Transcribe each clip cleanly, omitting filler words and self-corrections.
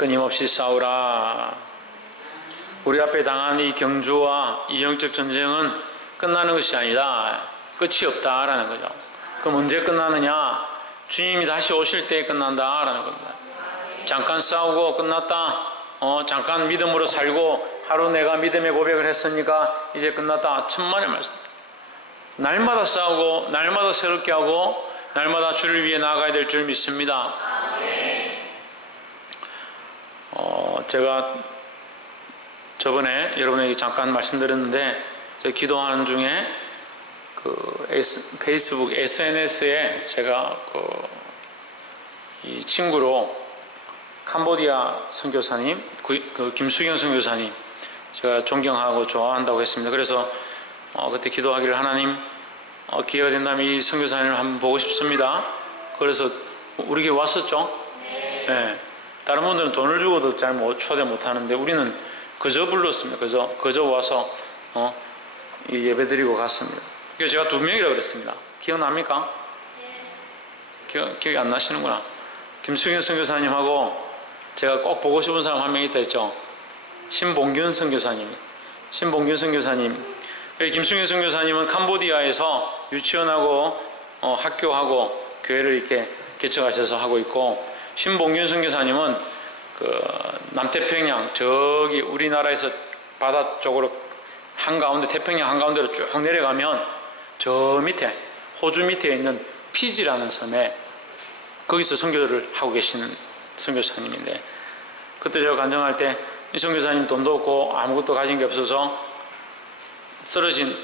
끊임없이 싸우라. 우리 앞에 당한 이 경주와 이 영적 전쟁은 끝나는 것이 아니다. 끝이 없다라는 거죠. 그럼 언제 끝나느냐? 주님이 다시 오실 때 끝난다라는 겁니다. 잠깐 싸우고 끝났다. 잠깐 믿음으로 살고 하루 내가 믿음의 고백을 했으니까 이제 끝났다. 천만의 말씀. 날마다 싸우고 날마다 새롭게 하고 날마다 주를 위해 나아가야 될 줄 믿습니다. 제가 저번에 여러분에게 잠깐 말씀드렸는데 제가 기도하는 중에 페이스북 SNS에 제가 이 친구로 캄보디아 선교사님, 김수경 선교사님 제가 존경하고 좋아한다고 했습니다. 그래서 그때 기도하기를 하나님 기회가 된다면 이 선교사님을 한번 보고 싶습니다. 그래서 우리 교회 왔었죠? 네. 다른 분들은 돈을 주고도 잘 초대 못하는데 우리는 그저 불렀습니다. 그저 와서 예배 드리고 갔습니다. 그래서 제가 2명이라고 그랬습니다. 기억납니까? 기억이 안 나시는구나. 김수경 선교사님하고 제가 꼭 보고 싶은 사람 한 명 있다 했죠. 신봉균 선교사님. 신봉균 선교사님. 김수경 선교사님은 캄보디아에서 유치원하고 학교하고 교회를 이렇게 개척하셔서 하고 있고, 신봉균 선교사님은 남태평양 저기 우리나라에서 바다 쪽으로 한가운데 태평양 한가운데로 쭉 내려가면 저 밑에 호주 밑에 있는 피지라는 섬에 거기서 선교를 하고 계시는 선교사님인데, 그때 제가 간증할 때 이 선교사님 돈도 없고 아무것도 가진 게 없어서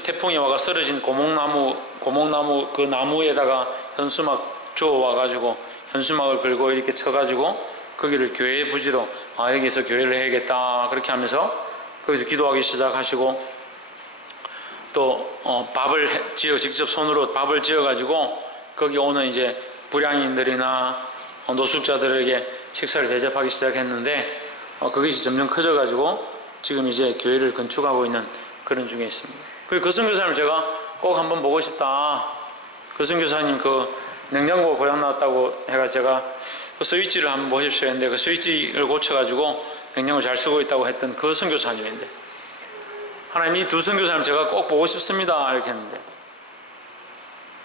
태풍이 와가 쓰러진 고목나무 그 나무에다가 현수막 주워와가지고 현수막을 걸고 이렇게 쳐가지고 거기를 교회 부지로 여기서 교회를 해야겠다 그렇게 하면서 거기서 기도하기 시작하시고, 또 밥을 직접 손으로 밥을 지어가지고 거기 오는 이제 불량인들이나 노숙자들에게 식사를 대접하기 시작했는데 그것이 점점 커져가지고 지금 이제 교회를 건축하고 있는 그런 중에 있습니다. 그 선교사님 제가 꼭 한번 보고 싶다. 그 선교사님 냉장고가 고장 났다고 해가 제가 그 스위치를 한번 보십시오 했는데 그 스위치를 고쳐가지고 냉장고 잘 쓰고 있다고 했던 그 선교사님인데, 하나님 이 2 선교사님 제가 꼭 보고 싶습니다 이렇게 했는데,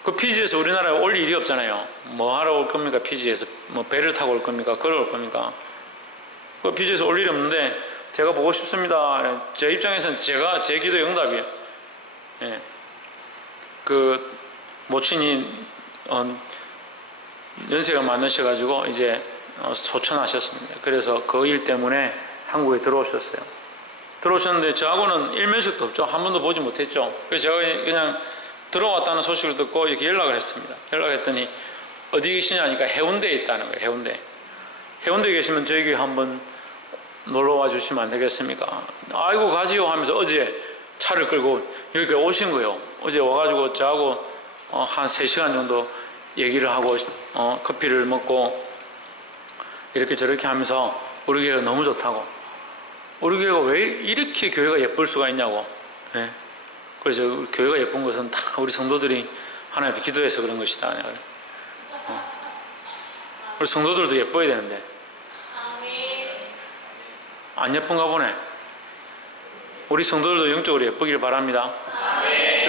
그 피지에서 우리나라에 올 일이 없잖아요. 뭐 하러 올 겁니까? 피지에서 뭐 배를 타고 올 겁니까? 걸어올 겁니까? 그 피지에서 올 일이 없는데 제가 보고 싶습니다. 제 입장에서는 제 기도의 응답이에요. 예. 그 모친이 연세가 많으셔가지고 이제 소천하셨습니다. 그래서 그 일 때문에 한국에 들어오셨어요. 들어오셨는데 저하고는 일면식도 없죠. 한 번도 보지 못했죠. 그래서 제가 그냥 들어왔다는 소식을 듣고 이렇게 연락을 했습니다. 연락했더니 어디 계시냐니까 해운대에 있다는 거예요. 해운대에 계시면 저희 교회 한번 놀러와 주시면 안 되겠습니까? 아이고 가지요 하면서 어제 차를 끌고 여기까지 오신 거예요. 어제 와가지고 저하고 한 3시간 정도 얘기를 하고 커피를 먹고 이렇게 저렇게 하면서 우리 교회가 너무 좋다고, 우리 교회가 왜 이렇게 교회가 예쁠 수가 있냐고. 네. 그래서 교회가 예쁜 것은 다 우리 성도들이 하나님 앞에 기도해서 그런 것이다. 우리 성도들도 예뻐야 되는데 안 예쁜가 보네. 우리 성도들도 영적으로 예쁘길 바랍니다.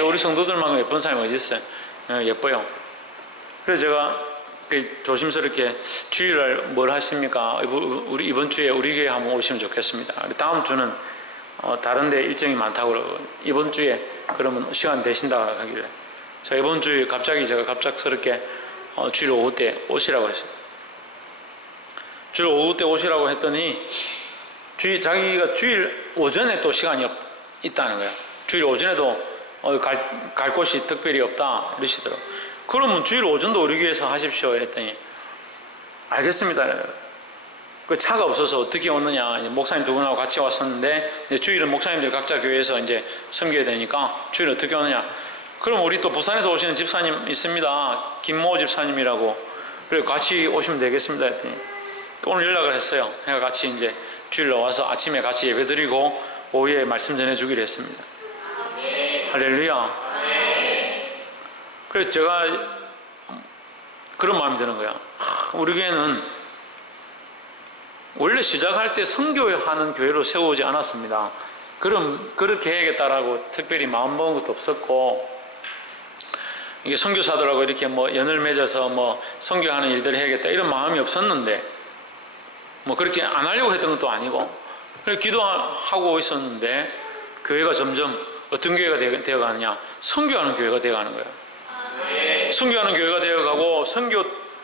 우리 성도들만큼 예쁜 사람이 어디 있어요? 예뻐요. 그래서 제가 조심스럽게 주일날 뭘 하십니까? 우리 이번 주에 우리 교회 한번 오시면 좋겠습니다. 다음 주는 다른 데 일정이 많다고 그러고 이번 주에 그러면 시간 되신다 하길래 제가 이번 주에 제가 갑작스럽게 주일 오후 때 오시라고 했어요. 주일 오후 때 오시라고 했더니 자기가 주일 오전에 또 시간이 있다는 거예요. 주일 오전에도 갈 곳이 특별히 없다 이러시더라고요. 그러면 주일 오전도 우리 교회에서 하십시오 이랬더니 알겠습니다. 그 차가 없어서 어떻게 오느냐, 목사님 2분하고 같이 왔었는데 주일은 목사님들 각자 교회에서 이제 섬겨야 되니까 주일 어떻게 오느냐, 그럼 우리 또 부산에서 오시는 집사님 있습니다. 김모 집사님이라고, 그래 같이 오시면 되겠습니다 했더니 오늘 연락을 했어요. 내가 같이 이제 주일로 와서 아침에 같이 예배드리고 오후에 말씀 전해주기로 했습니다. 할렐루야. 그래서 제가 그런 마음이 드는 거야. 우리 교회는 원래 시작할 때 선교하는 교회로 세우지 않았습니다. 그럼 그렇게 해야겠다라고 특별히 마음먹은 것도 없었고, 이게 선교사들하고 이렇게 뭐 연을 맺어서 뭐 선교하는 일들을 해야겠다 이런 마음이 없었는데, 뭐 그렇게 안 하려고 했던 것도 아니고, 그래서 기도하고 있었는데 교회가 점점 어떤 교회가 되어가느냐, 선교하는 교회가 되어가는 거예요. 선교하는 교회가 되어가고,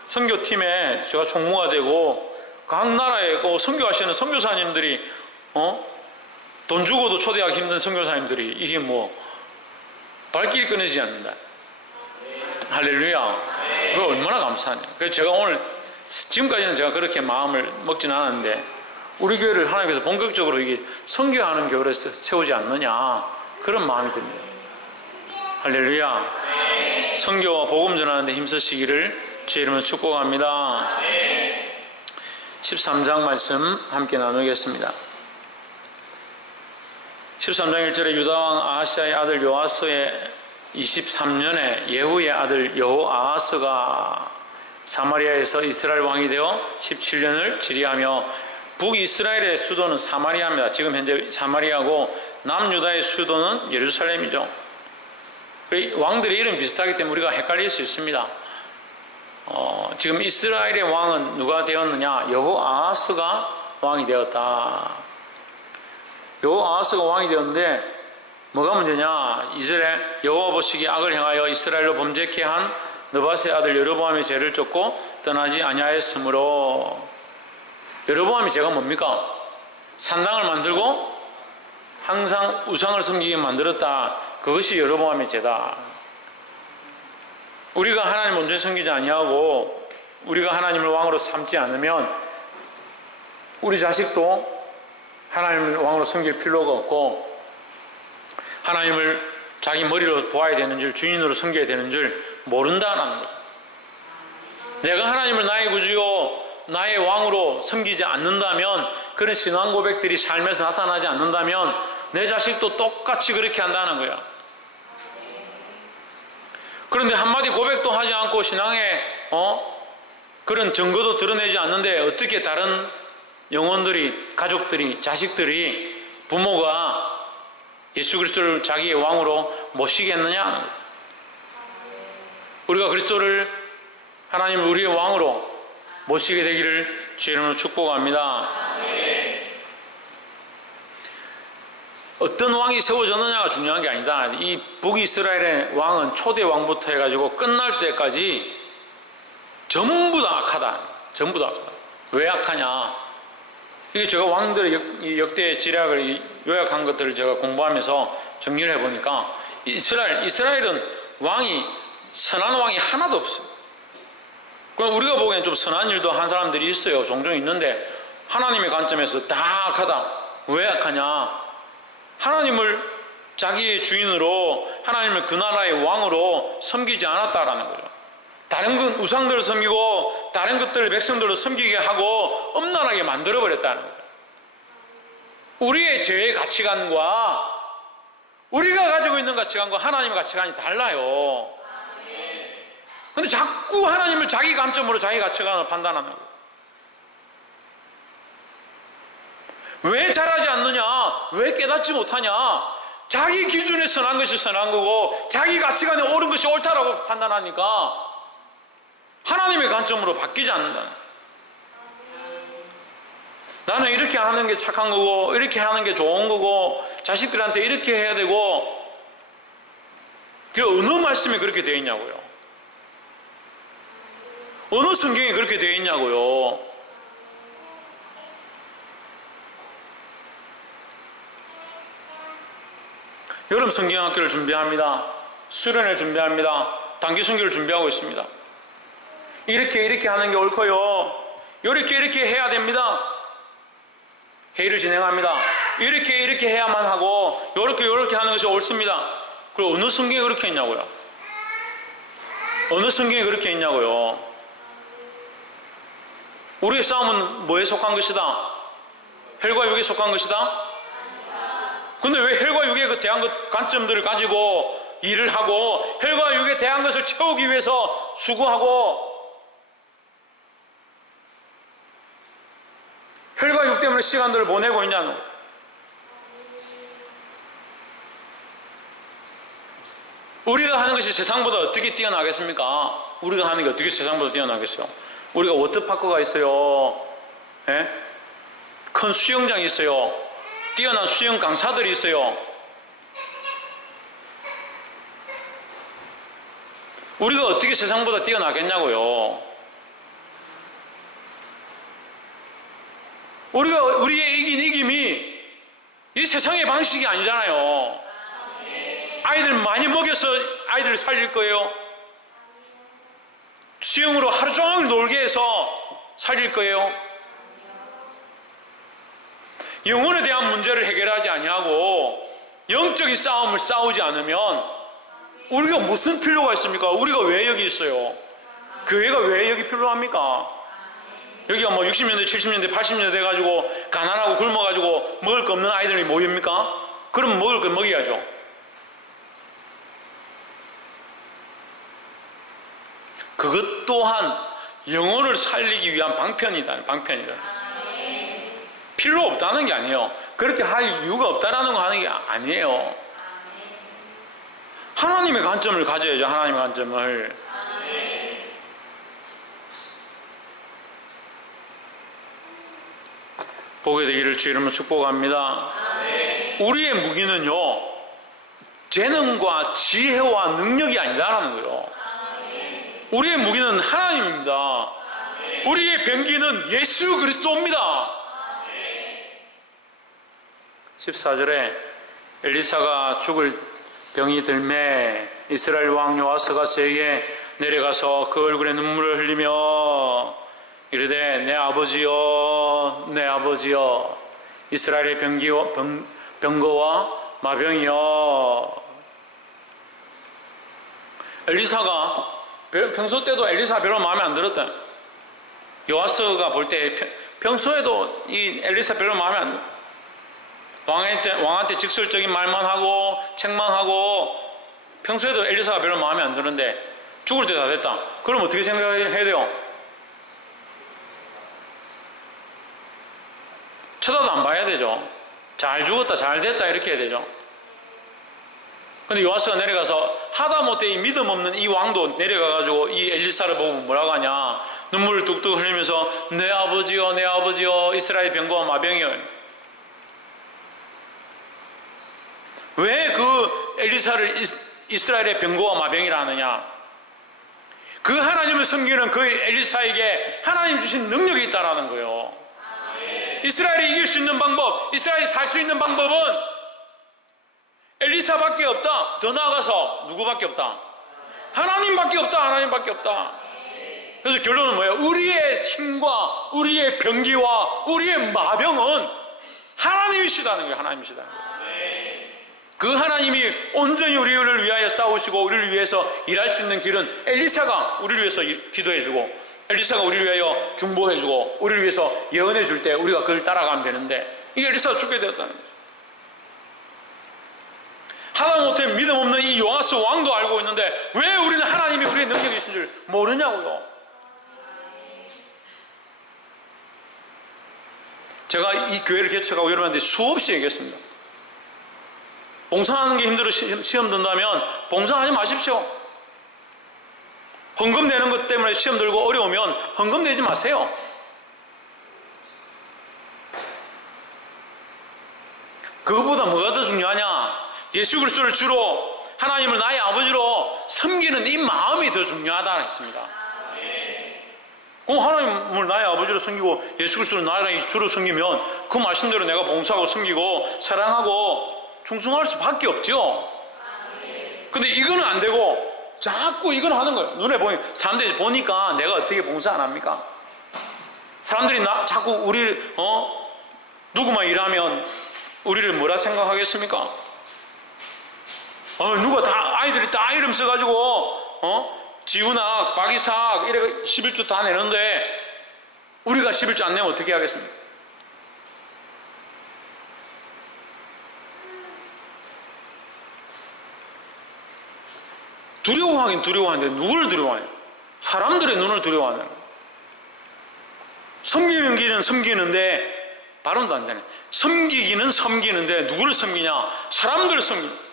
선교팀에 제가 총무가 되고, 각 나라에 선교하시는 선교사님들이 돈 주고도 초대하기 힘든 선교사님들이, 이게 뭐 발길이 끊이지 않는다. 할렐루야. 그거 얼마나 감사하냐. 그래서 제가 오늘, 지금까지는 제가 그렇게 마음을 먹진 않았는데, 우리 교회를 하나님께서 본격적으로 이게 선교하는 교회를 세우지 않느냐, 그런 마음이 듭니다. 할렐루야. 선교와 복음 전하는 데 힘쓰시기를 주의 이름으로 축복합니다. 13장 말씀 함께 나누겠습니다. 13장 1절에 유다왕 아하시아의 아들 요아스의 23년에 예후의 아들 여호아하스가 사마리아에서 이스라엘 왕이 되어 17년을 지리하며, 북이스라엘의 수도는 사마리아입니다. 지금 현재 사마리아고 남유다의 수도는 예루살렘이죠. 왕들의 이름이 비슷하기 때문에 우리가 헷갈릴 수 있습니다. 지금 이스라엘의 왕은 누가 되었느냐? 여호아하스가 왕이 되었다. 여호아하스가 왕이 되었는데 뭐가 문제냐? 이스라엘 여호와 보시기에 악을 행하여 이스라엘로 범죄케 한 느밧의 아들 여로보암의 죄를 쫓고 떠나지 아니하였으므로. 여로보암이 죄가 뭡니까? 산당을 만들고 항상 우상을 섬기게 만들었다. 그것이 여로보암의 죄다. 우리가 하나님 온전히 섬기지 아니하고 우리가 하나님을 왕으로 삼지 않으면 우리 자식도 하나님을 왕으로 섬길 필요가 없고, 하나님을 자기 머리로 보아야 되는 줄, 주인으로 섬겨야 되는 줄 모른다는 것. 내가 하나님을 나의 구주요 나의 왕으로 섬기지 않는다면, 그런 신앙 고백들이 삶에서 나타나지 않는다면 내 자식도 똑같이 그렇게 한다는 거야. 그런데 한마디 고백도 하지 않고 신앙의 그런 증거도 드러내지 않는데 어떻게 다른 영혼들이, 가족들이, 자식들이, 부모가 예수 그리스도를 자기의 왕으로 모시겠느냐? 우리가 그리스도를, 하나님을 우리의 왕으로 모시게 되기를 주의 이름으로 축복합니다. 어떤 왕이 세워졌느냐가 중요한 게 아니다. 이 북이스라엘의 왕은 초대 왕부터 해가지고 끝날 때까지 전부 다 악하다. 전부 다 악하다. 왜 악하냐? 이게 제가 왕들의 역대 지략을 요약한 것들을 제가 공부하면서 정리를 해보니까, 이스라엘은 왕이, 선한 왕이 하나도 없어요. 그럼 우리가 보기엔 좀 선한 일도 한 사람들이 있어요. 종종 있는데 하나님의 관점에서 다 악하다. 왜 악하냐? 하나님을 자기의 주인으로, 하나님을 그 나라의 왕으로 섬기지 않았다라는 거죠. 다른 우상들을 섬기고 다른 것들을 백성들로 섬기게 하고 엄란하게 만들어버렸다는 거예요. 우리의 죄의 가치관과 우리가 가지고 있는 가치관과 하나님의 가치관이 달라요. 근데 자꾸 하나님을 자기 관점으로 자기 가치관을 판단하는 거예요. 왜 잘하지 않느냐? 왜 깨닫지 못하냐? 자기 기준에 선한 것이 선한 거고 자기 가치관에 옳은 것이 옳다라고 판단하니까 하나님의 관점으로 바뀌지 않는다. 나는 이렇게 하는 게 착한 거고 이렇게 하는 게 좋은 거고 자식들한테 이렇게 해야 되고, 그 어느 말씀이 그렇게 되어 있냐고요? 어느 성경이 그렇게 되어 있냐고요? 여름 성경학교를 준비합니다. 수련을 준비합니다. 단기 선교를 준비하고 있습니다. 이렇게 하는 게 옳고요. 이렇게 해야 됩니다. 회의를 진행합니다. 이렇게 해야만 하고 이렇게 하는 것이 옳습니다. 그리고 어느 성경에 그렇게 있냐고요? 어느 성경에 그렇게 있냐고요? 우리의 싸움은 뭐에 속한 것이다? 혈과 육에 속한 것이다? 근데 왜 혈과 육에 그 대한 것 관점들을 가지고 일을 하고 혈과 육에 대한 것을 채우기 위해서 수고하고 혈과 육 때문에 시간들을 보내고 있냐는 거예요. 우리가 하는 것이 세상보다 어떻게 뛰어나겠습니까? 우리가 하는 게 어떻게 세상보다 뛰어나겠어요? 우리가 워터파크가 있어요. 예? 큰 수영장이 있어요. 뛰어난 수영 강사들이 있어요. 우리가 어떻게 세상보다 뛰어나겠냐고요. 우리의 이김이 이 세상의 방식이 아니잖아요. 아이들 많이 먹여서 아이들을 살릴 거예요. 수영으로 하루 종일 놀게 해서 살릴 거예요. 영혼에 대한 문제를 해결하지 아니하고 영적인 싸움을 싸우지 않으면 우리가 무슨 필요가 있습니까? 우리가 왜 여기 있어요? 교회가 왜 여기 필요합니까? 여기가 뭐 60년대, 70년대, 80년대 돼가지고 가난하고 굶어가지고 먹을 거 없는 아이들이 모입니까? 그럼 먹을 걸 먹여야죠. 그것 또한 영혼을 살리기 위한 방편이다. 필요 없다는 게 아니에요. 그렇게 할 이유가 없다라는 거 하는 게 아니에요. 하나님의 관점을 가져야죠. 하나님의 관점을. 보게 되기를 주 이름으로 축복합니다. 우리의 무기는요, 재능과 지혜와 능력이 아니다라는 거예요. 우리의 무기는 하나님입니다. 우리의 병기는 예수 그리스도입니다. 14절에 엘리사가 죽을 병이 들매 이스라엘 왕 요아스가 저에게 내려가서 그 얼굴에 눈물을 흘리며 이르되 내 아버지여 내 아버지여 이스라엘의 병거와 마병이여. 엘리사가 평소 때도 엘리사 별로 마음에 안 들었다. 요아스가 볼 때 평소에도 이 엘리사 별로 마음에 안 들었다. 왕한테 직설적인 말만 하고 책만 하고 평소에도 엘리사가 별로 마음에 안 드는데 죽을 때 다 됐다. 그럼 어떻게 생각해야 돼요? 쳐다도 안 봐야 되죠. 잘 죽었다 잘 됐다 이렇게 해야 되죠. 근데 요아스가 내려가서 하다못해 이 믿음 없는 이 왕도 내려가가지고 이 엘리사를 보고 뭐라고 하냐, 눈물을 뚝뚝 흘리면서 내 아버지여 내 아버지여 이스라엘 병거와 마병이여. 왜 그 엘리사를 이스라엘의 병거와 마병이라 하느냐? 그 하나님을 섬기는 그 엘리사에게 하나님 주신 능력이 있다라는 거예요. 이스라엘이 이길 수 있는 방법, 이스라엘이 살 수 있는 방법은 엘리사밖에 없다. 더 나아가서 누구밖에 없다? 하나님밖에 없다. 하나님밖에 없다. 그래서 결론은 뭐예요? 우리의 힘과 우리의 병기와 우리의 마병은 하나님이시다는 거예요. 하나님이시다는 거예요. 그 하나님이 온전히 우리를 위하여 싸우시고 우리를 위해서 일할 수 있는 길은 엘리사가 우리를 위해서 기도해주고 엘리사가 우리를 위하여 중보해주고 우리를 위해서 예언해줄 때 우리가 그걸 따라가면 되는데 이 엘리사가 죽게 되었다는 거예요. 하다못해 믿음 없는 이 요아스 왕도 알고 있는데 왜 우리는 하나님이 우리의 능력이신 줄 모르냐고요. 제가 이 교회를 개척하고 여러분한테 수없이 얘기했습니다. 봉사하는 게 힘들어 시험 든다면 봉사하지 마십시오. 헌금 내는 것 때문에 시험 들고 어려우면 헌금 내지 마세요. 그것보다 뭐가 더 중요하냐? 예수 그리스도를 주로 하나님을 나의 아버지로 섬기는 이 마음이 더 중요하다 했습니다. 그럼 하나님을 나의 아버지로 섬기고 예수 그리스도를 나의 주로 섬기면 그 말씀대로 내가 봉사하고 섬기고 사랑하고 충성할 수밖에 없죠. 근데 이거는 안 되고 자꾸 이건 하는 거예요. 눈에 사람들이 보니까 내가 어떻게 봉사 안 합니까? 사람들이 자꾸 우리를 누구만 일하면 우리를 뭐라 생각하겠습니까? 누가 다 아이들이 다 이름 써가지고 지훈학, 박이삭 이래 11주 다 내는데 우리가 11주 안 내면 어떻게 하겠습니까? 두려워하긴 두려워하는데 누구를 두려워하냐? 사람들의 눈을 두려워하는 거예요. 섬기는 길은 섬기는데 발음도 안 되네. 섬기기는 섬기는데 누구를 섬기냐? 사람들을 섬기는.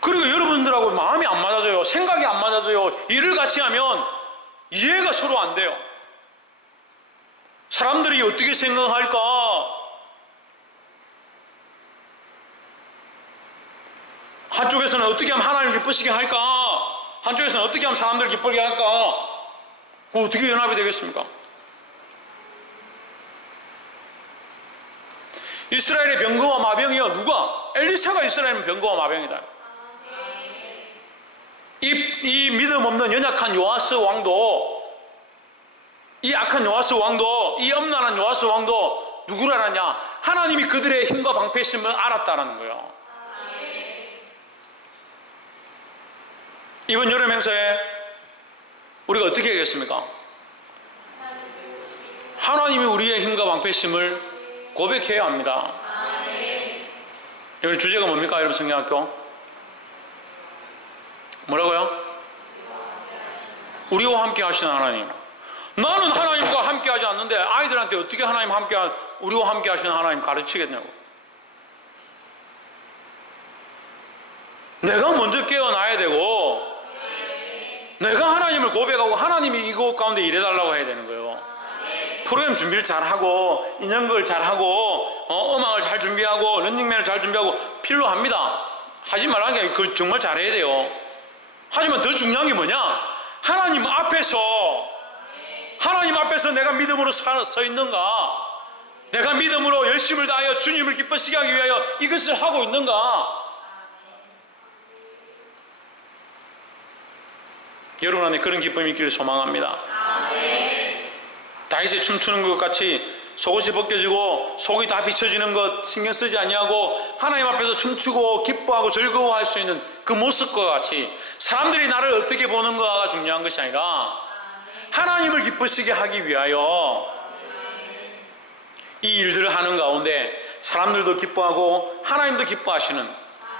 그리고 여러분들하고 마음이 안 맞아져요. 생각이 안 맞아져요. 일을 같이 하면 이해가 서로 안 돼요. 사람들이 어떻게 생각할까? 한쪽에서는 어떻게 하면 하나님을 기쁘시게 할까? 한쪽에서는 어떻게 하면 사람들을 기쁘게 할까? 그거 어떻게 연합이 되겠습니까? 이스라엘의 병거와 마병이요. 누가? 엘리사가 이스라엘의 병거와 마병이다. 이 믿음 없는 연약한 요아스 왕도, 이 악한 요아스 왕도, 이 엄란한 요아스 왕도 누구를 알았냐? 하나님이 그들의 힘과 방패심을 알았다는 거예요. 이번 여름 행사에 우리가 어떻게 하겠습니까? 하나님이 우리의 힘과 방패심을 고백해야 합니다. 여기 주제가 뭡니까? 여러분 성경학교 뭐라고요? 우리와 함께 하시는 하나님. 나는 하나님과 함께 하지 않는데 아이들한테 어떻게 우리와 함께 하시는 하나님 가르치겠냐고. 내가 먼저 깨어나야 되고 내가 하나님을 고백하고 하나님이 이곳 가운데 일해달라고 해야 되는 거예요. 프로그램 준비를 잘하고 인형극을 잘하고 음악을 잘 준비하고 런닝맨을 잘 준비하고 필요합니다. 하지 말라는 게 아니고 그걸 정말 잘해야 돼요. 하지만 더 중요한 게 뭐냐? 하나님 앞에서 내가 믿음으로 서 있는가? 내가 믿음으로 열심을 다하여 주님을 기쁘시게 하기 위하여 이것을 하고 있는가? 여러분 안에 그런 기쁨이 있기를 소망합니다. 다윗이 춤추는 것 같이 속옷이 벗겨지고 속이 다 비춰지는 것 신경 쓰지 아니하고 하나님 앞에서 춤추고 기뻐하고 즐거워할 수 있는 그 모습과 같이 사람들이 나를 어떻게 보는가가 중요한 것이 아니라 하나님을 기쁘시게 하기 위하여 이 일들을 하는 가운데 사람들도 기뻐하고 하나님도 기뻐하시는,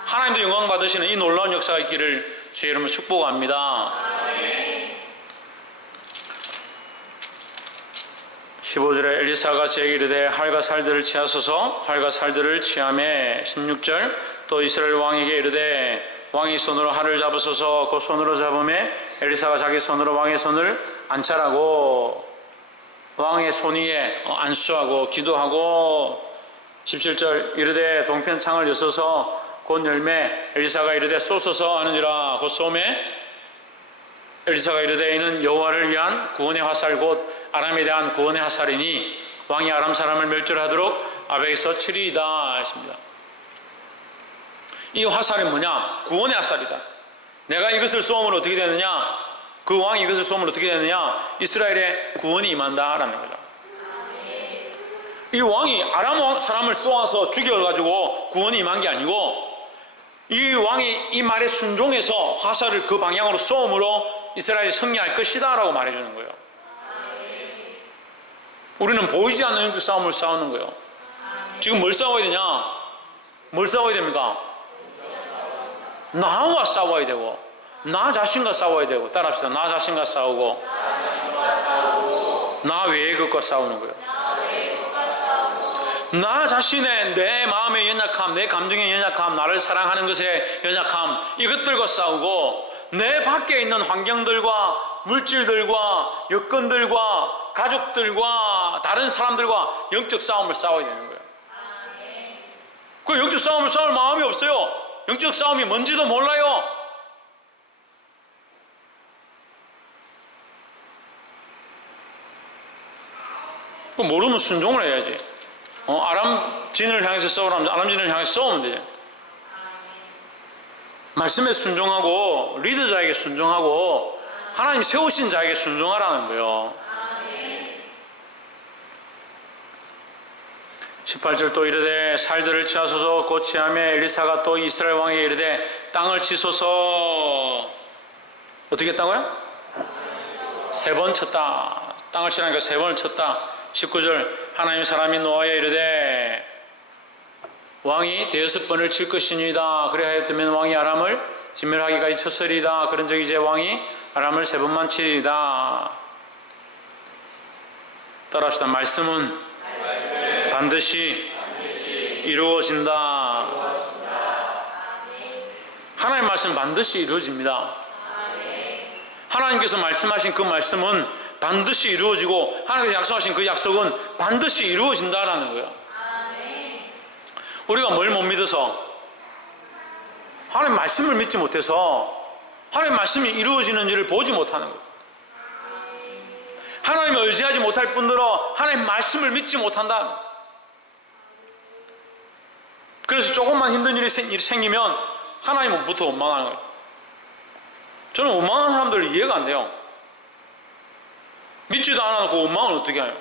하나님도 영광 받으시는 이 놀라운 역사가 있기를 주의 이름으로 축복합니다. 15절에 엘리사가 제게 이르되 활과 살들을 취하소서. 활과 살들을 취하매 16절 또 이스라엘 왕에게 이르되 왕이 손으로 활을 잡으소서. 그 손으로 잡음에 엘리사가 자기 손으로 왕의 손을 안찰하고 왕의 손 위에 안수하고 기도하고 17절 이르되 동편창을 여소서. 곧 열매 엘리사가 이르되 쏘소서 하는지라. 곧 쏘매 엘리사가 이르되 이는 여호와를 위한 구원의 화살 곧 아람에 대한 구원의 화살이니 왕이 아람 사람을 멸절하도록 아벡에서 치리이다 했습니다. 이 화살이 뭐냐? 구원의 화살이다. 내가 이것을 쏘면 어떻게 되느냐? 그 왕이 이것을 쏘면 어떻게 되느냐? 이스라엘의 구원이 임한다라는 거죠. 이 왕이 아람 사람을 쏘아서 죽여가지고 구원이 임한 게 아니고 이 왕이 이 말에 순종해서 화살을 그 방향으로 쏘음으로 이스라엘이 승리할 것이다 라고 말해주는 거예요. 우리는 보이지 않는 그 싸움을 싸우는 거예요. 지금 뭘 싸워야 되냐? 뭘 싸워야 됩니까? 나와 싸워야 되고 나 자신과 싸워야 되고 따라합시다. 나 자신과 싸우고 나 외의 것과 싸우는 거예요. 나 자신의 내 마음의 연약함, 내 감정의 연약함, 나를 사랑하는 것의 연약함 이것들과 싸우고 내 밖에 있는 환경들과 물질들과 여건들과 가족들과 다른 사람들과 영적 싸움을 싸워야 되는 거예요. 그 영적 싸움을 싸울 마음이 없어요. 영적 싸움이 뭔지도 몰라요. 모르면 순종을 해야지. 아람진을 향해서 싸우라면 아람진을 향해서 싸우면 되지. 말씀에 순종하고 리더자에게 순종하고 하나님 세우신 자에게 순종하라는 거예요. 18절 또 이르되 살들을 취하소서. 곧 취하매 엘리사가 또 이스라엘 왕에게 이르되 땅을 치소서. 어떻게 했다고요? 3번 쳤다. 땅을 치라니까 3번을 쳤다. 19절 하나님 사람이 노아에 이르되 왕이 5번을 칠 것이니이다. 그래 하였다면 왕이 아람을 진멸하기까지 쳤으리이다. 그런즉 이제 왕이 아람을 3번만 치리이다. 따라합시다. 말씀은 반드시 이루어진다. 하나님의 말씀은 반드시 이루어집니다. 하나님께서 말씀하신 그 말씀은 반드시 이루어지고 하나님께서 약속하신 그 약속은 반드시 이루어진다라는 거예요. 우리가 뭘 못 믿어서? 하나님 말씀을 믿지 못해서 하나님 말씀이 이루어지는지를 보지 못하는 거예요. 하나님을 의지하지 못할 뿐더러 하나님 말씀을 믿지 못한다. 그래서 조금만 힘든 일이 생기면 하나님부터 원망하는 거예요. 저는 원망하는 사람들 이해가 안 돼요. 믿지도 않아놓고 원망을 어떻게 해요?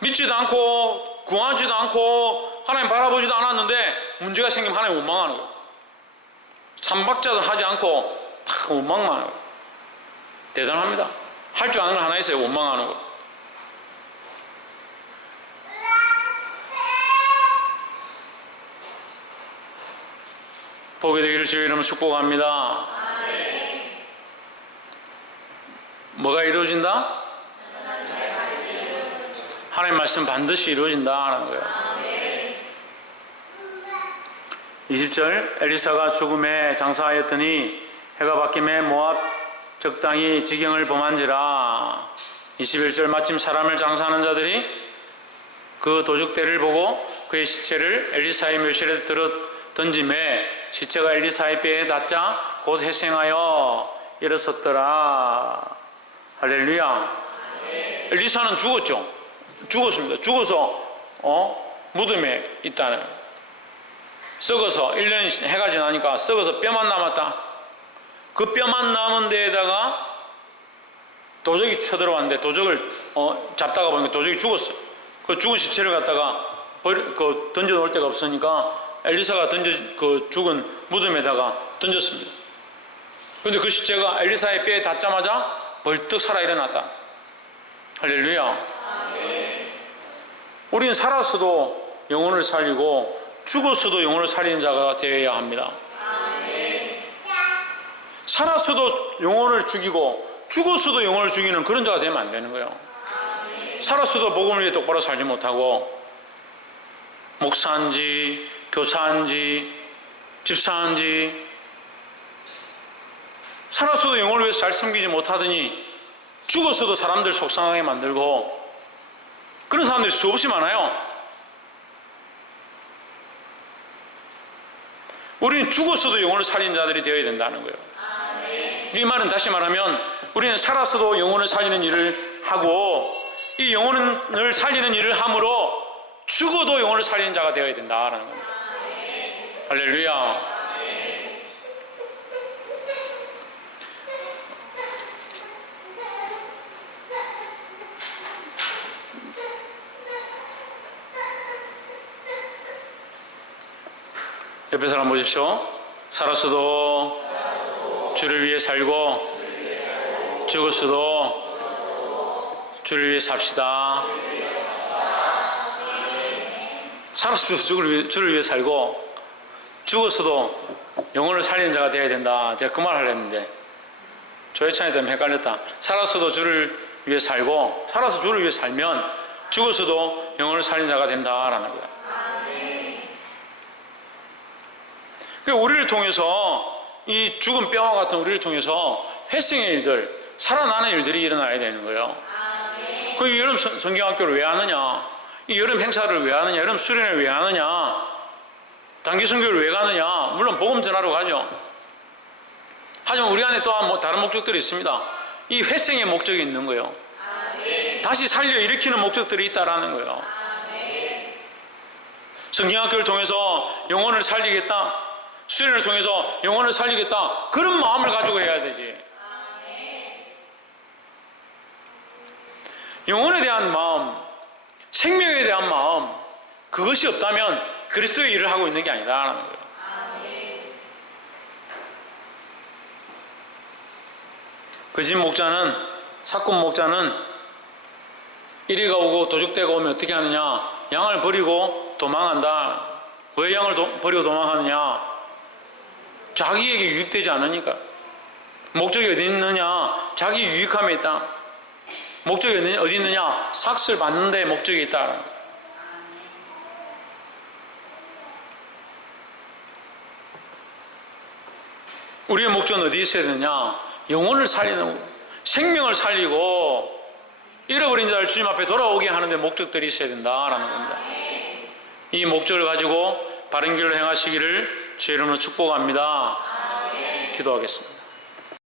믿지도 않고 구하지도 않고 하나님 바라보지도 않았는데 문제가 생기면 하나님 원망하는 거예요. 삼박자도 하지 않고 다 원망만 하는 거예요. 대단합니다. 할 줄 아는 거 하나 있어요. 원망하는 거. 보게 되기를 주의 이름으로 축복합니다. 뭐가 이루어진다? 하나님 말씀 반드시 이루어진다라는 거예요. 20절 엘리사가 죽음에 장사하였더니 해가 바뀜에 모압 적당히 지경을 범한지라. 21절 마침 사람을 장사하는 자들이 그 도둑대를 보고 그의 시체를 엘리사의 묘실에 들어 던짐에 시체가 엘리사의 뼈에 닿자 곧 회생하여 일어섰더라. 할렐루야. 엘리사는 죽었죠. 죽었습니다. 죽어서 무덤에 있다는, 썩어서 1년 해가 지나니까 썩어서 뼈만 남았다. 그 뼈만 남은 데에다가 도적이 쳐들어왔는데 도적을 잡다가 보니까 도적이 죽었어요. 그 죽은 시체를 갖다가 던져 놓을 데가 없으니까 엘리사가 그 죽은 무덤에다가 던졌습니다. 그런데 그 시체가 엘리사의 뼈에 닿자마자 벌떡 살아 일어났다. 할렐루야. 우리는 살았어도 영혼을 살리고 죽었어도 영혼을 살리는 자가 되어야 합니다. 살았어도 영혼을 죽이고 죽었어도 영혼을 죽이는 그런 자가 되면 안 되는 거예요. 살았어도 복음을 위해 똑바로 살지 못하고 목사인지 교사인지 집사인지 살았어도 영혼을 위해서 잘 섬기지 못하더니 죽었어도 사람들 속상하게 만들고 그런 사람들이 수없이 많아요. 우리는 죽었어도 영혼을 살리는 자들이 되어야 된다는 거예요. 이 말은 다시 말하면 우리는 살았어도 영혼을 살리는 일을 하고 이 영혼을 살리는 일을 함으로 죽어도 영혼을 살리는 자가 되어야 된다는 겁니다. 할렐루야. 옆에 사람 보십시오. 살았어도 주를 위해 살고 죽었어도 주를 위해 삽시다. 살았어도 주를 위해 살고 죽었어도 영혼을 살리는 자가 되어야 된다. 제가 그 말 하려 했는데 조회찬이 때문에 헷갈렸다. 살았어도 주를 위해 살고 살아서 주를 위해 살면 죽었어도 영혼을 살리는 자가 된다라는 거예요. 우리를 통해서 이 죽은 뼈와 같은 우리를 통해서 회생의 일들, 살아나는 일들이 일어나야 되는 거예요. 그 여름 성경학교를 왜 하느냐? 이 여름 행사를 왜 하느냐? 여름 수련을 왜 하느냐? 단기 선교를 왜 가느냐? 물론 복음 전하러 가죠. 하지만 우리 안에 또한 다른 목적들이 있습니다. 이 회생의 목적이 있는 거예요. 다시 살려 일으키는 목적들이 있다라는 거예요. 성경학교를 통해서 영혼을 살리겠다. 수련을 통해서 영혼을 살리겠다. 그런 마음을 가지고 해야 되지. 영혼에 대한 마음, 생명에 대한 마음, 그것이 없다면 그리스도의 일을 하고 있는 게 아니다라는 거예요. 그 집 목자는, 사꾼 목자는 이리가 오고 도둑대가 오면 어떻게 하느냐? 양을 버리고 도망한다. 왜 양을 버리고 도망하느냐? 자기에게 유익되지 않으니까. 목적이 어디 있느냐? 자기 유익함에 있다. 목적이 어디 있느냐? 삭슬 받는 데 목적이 있다. 우리의 목적은 어디 있어야 되느냐? 영혼을 살리는, 생명을 살리고 잃어버린 자를 주님 앞에 돌아오게 하는 데 목적들이 있어야 된다라는 겁니다. 이 목적을 가지고 바른 길로 행하시기를 주의 이름으로 축복합니다. 기도하겠습니다.